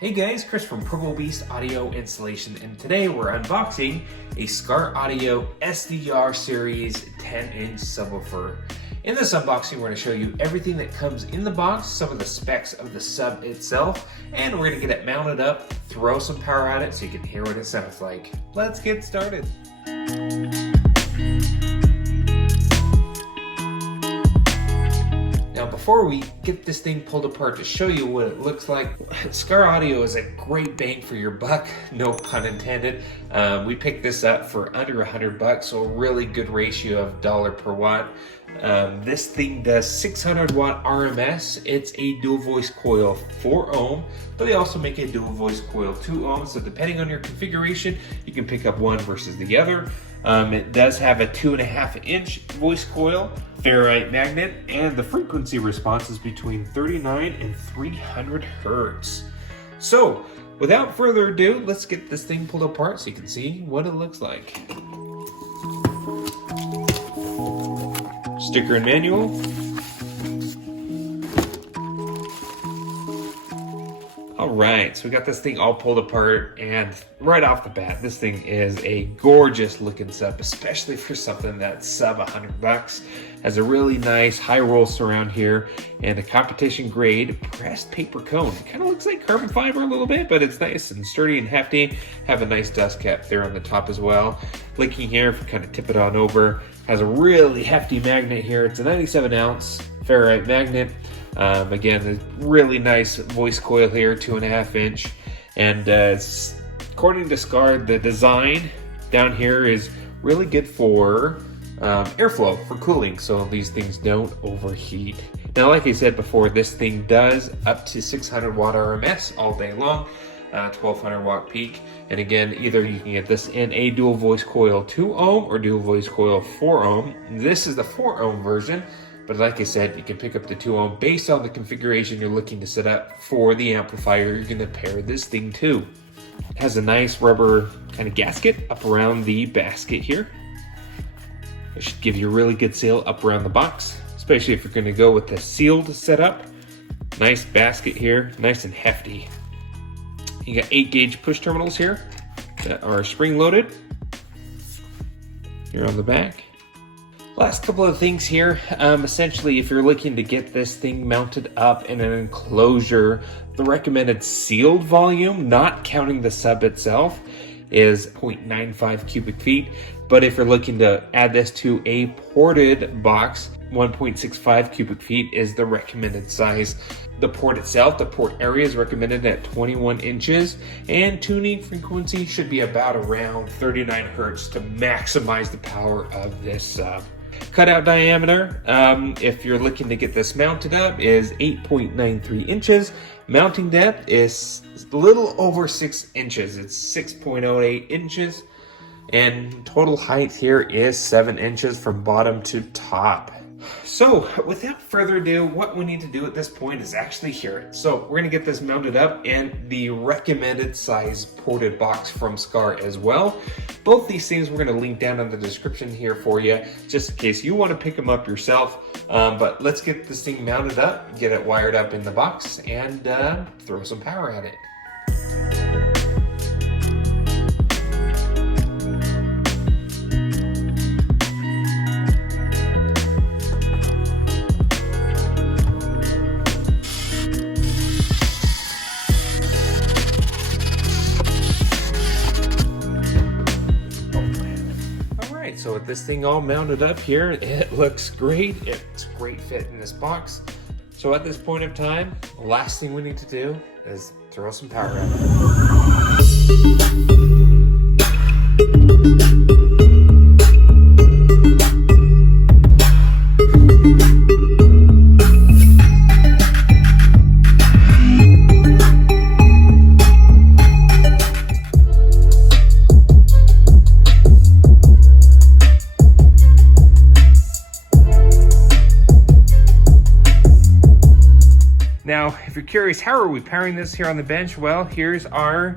Hey guys, Chris from Purple Beast Audio Installation, and today we're unboxing a Skar Audio SDR Series 10-inch subwoofer. In this unboxing, we're going to show you everything that comes in the box, some of the specs of the sub itself, and we're going to get it mounted up, throw some power at it so you can hear what it sounds like. Let's get started. Now, before we get this thing pulled apart to show you what it looks like, Skar Audio is a great bang for your buck, no pun intended. We picked this up for under $100, so a really good ratio of dollar per watt. This thing does 600 watt RMS. It's a dual voice coil 4 ohm, but they also make a dual voice coil 2 ohm. So depending on your configuration, you can pick up one versus the other. It does have a 2.5 inch voice coil, ferrite magnet, and the frequency response is between 39 and 300 hertz. So without further ado, let's get this thing pulled apart so you can see what it looks like. Sticker and manual. All right, so we got this thing all pulled apart, and right off the bat, this thing is a gorgeous looking sub, especially for something that's sub $100. Has a really nice high roll surround here and a competition grade pressed paper cone. It kind of looks like carbon fiber a little bit, but it's nice and sturdy and hefty. Have a nice dust cap there on the top as well. Linking here, if you kind of tip it on over, has a really hefty magnet here. It's a 97 ounce ferrite magnet. Again, a really nice voice coil here, 2.5 inch. And according to Skar, the design down here is really good for airflow, for cooling, so these things don't overheat. Now, like I said before, this thing does up to 600 watt RMS all day long, 1200 watt peak. And again, either you can get this in a dual voice coil 2 ohm or dual voice coil 4 ohm. This is the 4 ohm version. But like I said, you can pick up the 2 ohm based on the configuration you're looking to set up for the amplifier you're going to pair this thing to. It has a nice rubber kind of gasket up around the basket here. It should give you a really good seal up around the box, especially if you're going to go with the sealed setup. Nice basket here, nice and hefty. You got 8 gauge push terminals here that are spring loaded. Here on the back. Last couple of things here. Essentially, if you're looking to get this thing mounted up in an enclosure, the recommended sealed volume, not counting the sub itself, is 0.95 cubic feet. But if you're looking to add this to a ported box, 1.65 cubic feet is the recommended size. The port itself, the port area is recommended at 21 inches, and tuning frequency should be about around 39 hertz to maximize the power of this sub. Cutout diameter, if you're looking to get this mounted up, is 8.93 inches. Mounting depth is a little over 6 inches. It's 6.08 inches. And total height here is 7 inches from bottom to top. So without further ado, what we need to do at this point is actually hear it. So we're gonna get this mounted up in the recommended size ported box from Skar as well. Both these things we're gonna link down in the description here for you, just in case you wanna pick them up yourself. But let's get this thing mounted up, get it wired up in the box, and throw some power at it. So with this thing all mounted up here, it looks great. It's a great fit in this box. So at this point of time, the last thing we need to do is throw some power at it. Now, if you're curious, how are we powering this here on the bench? Well, here's our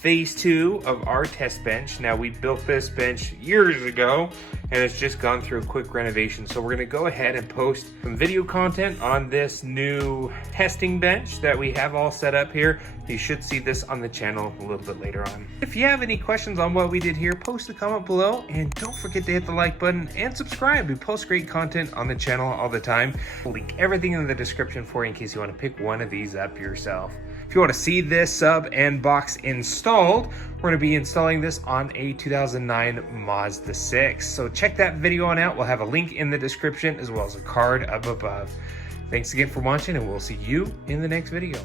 phase 2 of our test bench. Now, we built this bench years ago and it's just gone through a quick renovation. So we're gonna go ahead and post some video content on this new testing bench that we have all set up here. You should see this on the channel a little bit later on. If you have any questions on what we did here, post a comment below and don't forget to hit the like button and subscribe. We post great content on the channel all the time. We'll link everything in the description for you in case you want to pick one of these up yourself. If you want to see this sub and box installed, we're going to be installing this on a 2009 Mazda 6. So check that video on out. We'll have a link in the description as well as a card up above. Thanks again for watching, and we'll see you in the next video.